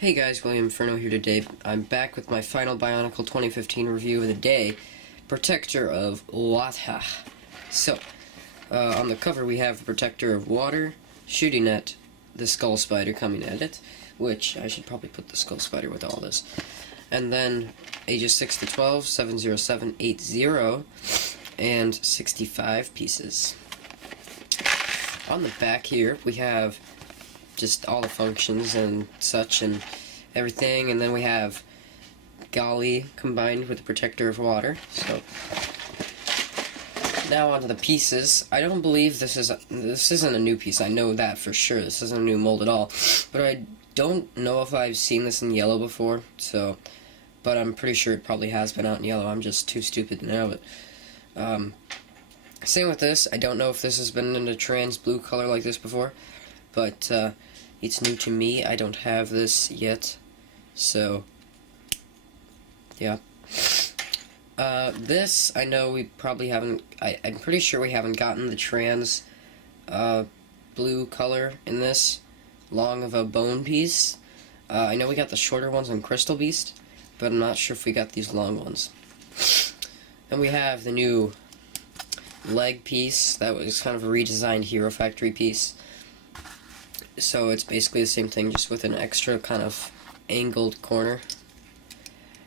Hey guys, William Inferno here today. I'm back with my final Bionicle 2015 review of the day, Protector of Water. So, on the cover we have the Protector of Water shooting at the Skull Spider coming at it, which I should probably put the Skull Spider with all this. And then ages 6 to 12, 707, 80, and 65 pieces. On the back here we have just all the functions and such and everything, and then we have Golly combined with the Protector of Water. So now onto the pieces. I don't believe this isn't a new piece. I know that for sure. This isn't a new mold at all. But I don't know if I've seen this in yellow before. But I'm pretty sure it probably has been out in yellow. I'm just too stupid to know it. Same with this. I don't know if this has been in a trans blue color like this before, but it's new to me. I don't have this yet, so yeah. This, I know we probably haven't, I'm pretty sure we haven't gotten the trans blue color in this long of a bone piece. I know we got the shorter ones on Crystal Beast, but I'm not sure if we got these long ones. And we have the new leg piece. That was kind of a redesigned Hero Factory piece. So it's basically the same thing, just with an extra kind of angled corner.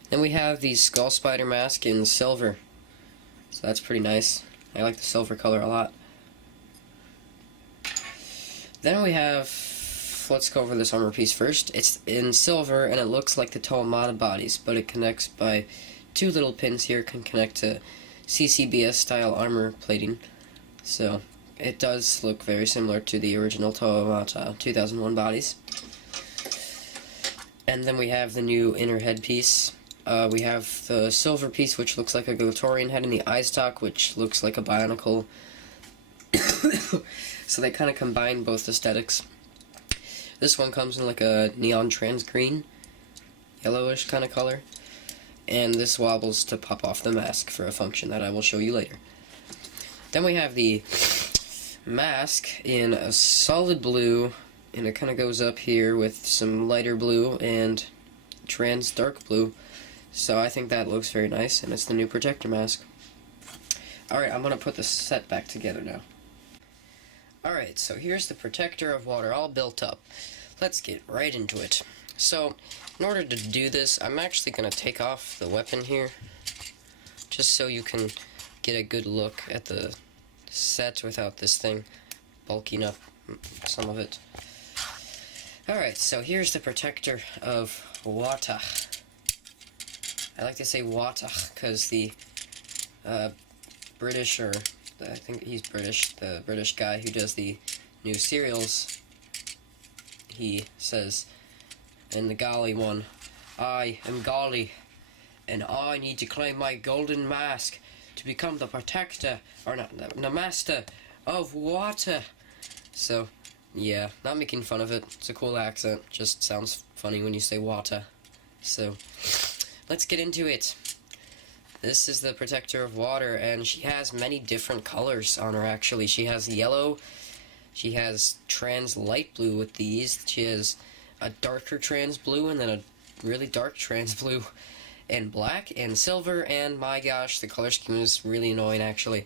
Then we have the Skull Spider mask in silver. So that's pretty nice. I like the silver color a lot. Then we have, let's go over this armor piece first. It's in silver and it looks like the Toamata bodies, but it connects by two little pins here, can connect to CCBS style armor plating. So it does look very similar to the original Toamata 2001 bodies. And then we have the new inner head piece. We have the silver piece, which looks like a Gotorian head, and the eye stalk, which looks like a Bionicle. So they kind of combine both aesthetics. This one comes in like a neon trans green, yellowish kind of color. And this wobbles to pop off the mask for a function that I will show you later. Then we have the mask in a solid blue, and it kind of goes up here with some lighter blue and trans dark blue. So I think that looks very nice, and it's the new Protector mask. Alright, I'm going to put the set back together now. Alright, so here's the Protector of Water all built up. Let's get right into it. So, in order to do this, I'm actually going to take off the weapon here, just so you can get a good look at the set without this thing bulking up some of it. Alright, so here's the Protector of Water. I like to say water because the British, or I think he's British, the British guy who does the new serials, he says in the Golly one, "I am Golly, and I need to claim my golden mask to become the protector, or not, the master of water." So, yeah, not making fun of it. It's a cool accent. Just sounds funny when you say water. So, let's get into it. This is the Protector of Water, and she has many different colors on her, actually. She has yellow, she has trans light blue with these, she has a darker trans blue, and then a really dark trans blue, and black, and silver, and my gosh, the color scheme is really annoying, actually.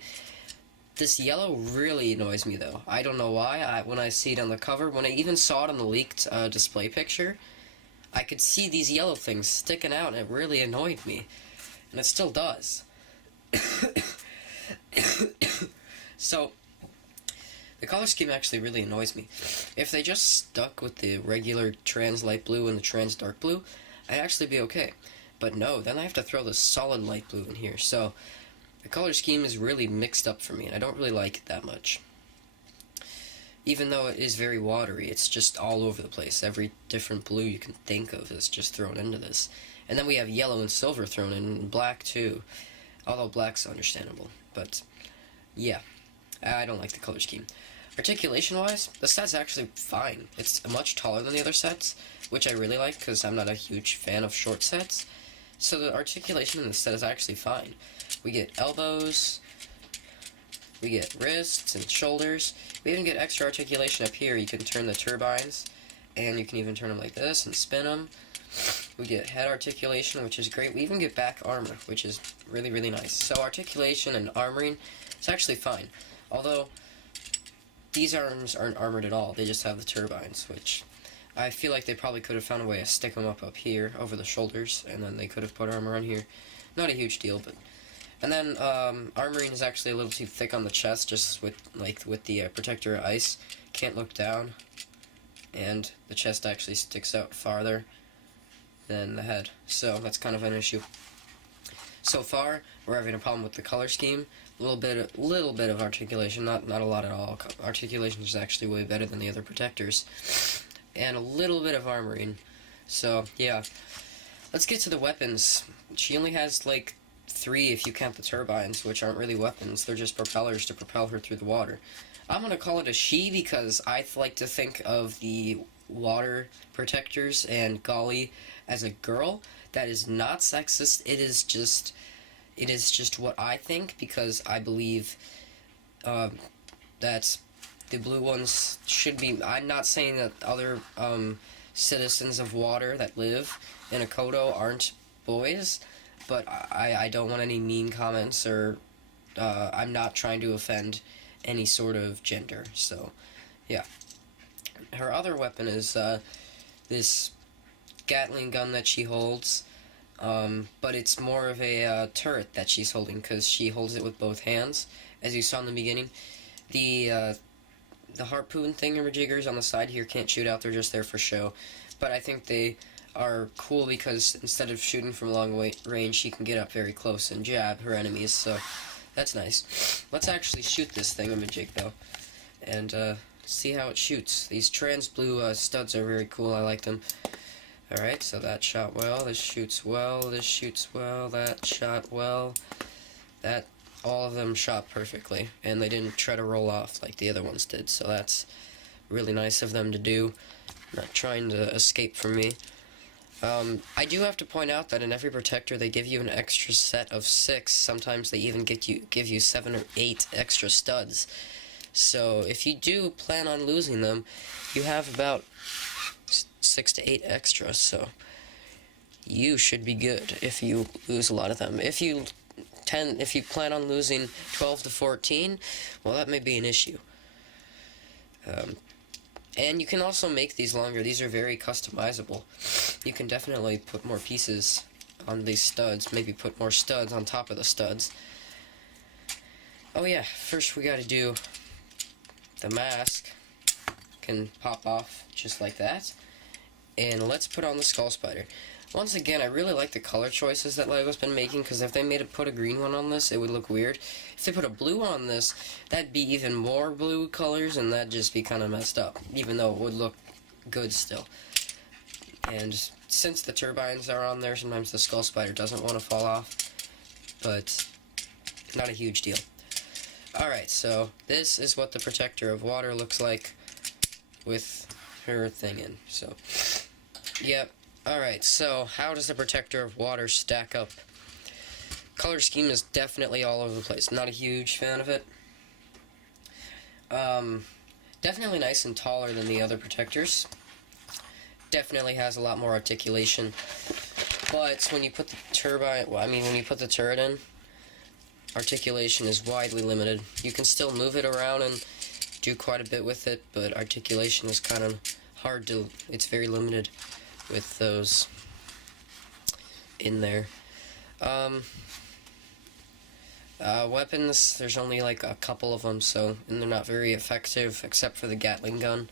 This yellow really annoys me, though. I don't know why. When I see it on the cover, when I even saw it on the leaked display picture, I could see these yellow things sticking out, and it really annoyed me. And it still does. So, the color scheme actually really annoys me. If they just stuck with the regular trans light blue and the trans dark blue, I'd actually be okay. But no, then I have to throw the solid light blue in here. So, the color scheme is really mixed up for me, and I don't really like it that much. Even though it is very watery, it's just all over the place. Every different blue you can think of is just thrown into this. And then we have yellow and silver thrown in, and black too. Although black's understandable. But, yeah. I don't like the color scheme. Articulation-wise, the set's actually fine. It's much taller than the other sets, which I really like because I'm not a huge fan of short sets. So the articulation in the set is actually fine. We get elbows, we get wrists and shoulders. We even get extra articulation up here. You can turn the turbines, and you can even turn them like this and spin them. We get head articulation, which is great. We even get back armor, which is really, really nice. So articulation and armoring is actually fine. Although, these arms aren't armored at all. They just have the turbines, which I feel like they probably could have found a way to stick them up here, over the shoulders, and then they could have put armor on here. Not a huge deal, but... And then, armoring is actually a little too thick on the chest, just with the Protector of Ice. Can't look down, and the chest actually sticks out farther than the head, so that's kind of an issue. So far, we're having a problem with the color scheme. A little bit of articulation, not a lot at all. Articulation is actually way better than the other protectors, and a little bit of armoring. So yeah, let's get to the weapons. She only has like 3 if you count the turbines, which aren't really weapons. They're just propellers to propel her through the water. I'm gonna call it a she because I like to think of the water protectors and Golly as a girl. That is not sexist. It is just what I think, because I believe that the blue ones should be... I'm not saying that other citizens of water that live in a Kodo aren't boys, but I don't want any mean comments, or I'm not trying to offend any sort of gender, so yeah. Her other weapon is this Gatling gun that she holds, but it's more of a turret that she's holding, because she holds it with both hands, as you saw in the beginning. The harpoon thingamajiggers on the side here can't shoot out, they're just there for show, but I think they are cool because instead of shooting from long range, she can get up very close and jab her enemies, so that's nice. Let's actually shoot this thingamajig, though, and see how it shoots. These trans blue studs are very cool, I like them. Alright, so that shot well, this shoots well, this shoots well, that shot well. All of them shot perfectly, and they didn't try to roll off like the other ones did, so that's really nice of them to do. Not trying to escape from me. I do have to point out that in every protector they give you an extra set of 6. Sometimes they even give you 7 or 8 extra studs. So if you do plan on losing them, you have about 6 to 8 extra. So you should be good if you lose a lot of them. If you plan on losing 12 to 14, well, that may be an issue. And you can also make these longer. These are very customizable. You can definitely put more pieces on these studs. Maybe put more studs on top of the studs. Oh yeah, first we gotta do the mask. Can pop off just like that. And let's put on the Skull Spider. Once again, I really like the color choices that LEGO's been making, because if they put a green one on this, it would look weird. If they put a blue on this, that'd be even more blue colors, and that'd just be kind of messed up, even though it would look good still. And since the turbines are on there, sometimes the Skull Spider doesn't want to fall off, but not a huge deal. Alright, so this is what the Protector of Water looks like with her thing in. So, yep. Alright, so how does the Protector of Water stack up? Color scheme is definitely all over the place. Not a huge fan of it. Definitely nice and taller than the other protectors. Definitely has a lot more articulation. But when you put the when you put the turret in, articulation is widely limited. You can still move it around and do quite a bit with it, but articulation is kind of hard to... It's very limited with those in there. Weapons, there's only like a couple of them, and they're not very effective except for the Gatling gun.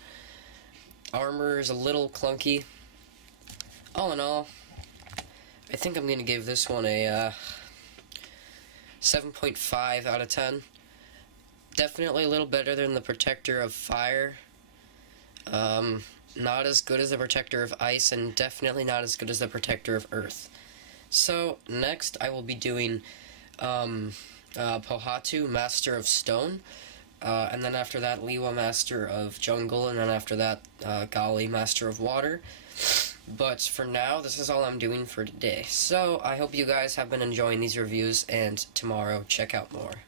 Armor is a little clunky. All in all, I think I'm going to give this one a 7.5 out of 10. Definitely a little better than the Protector of Fire. Not as good as the Protector of Ice, and definitely not as good as the Protector of Earth. So, next I will be doing Pohatu, Master of Stone, and then after that Liwa, Master of Jungle, and then after that Golly, Master of Water. But for now, this is all I'm doing for today. So, I hope you guys have been enjoying these reviews, and tomorrow check out more.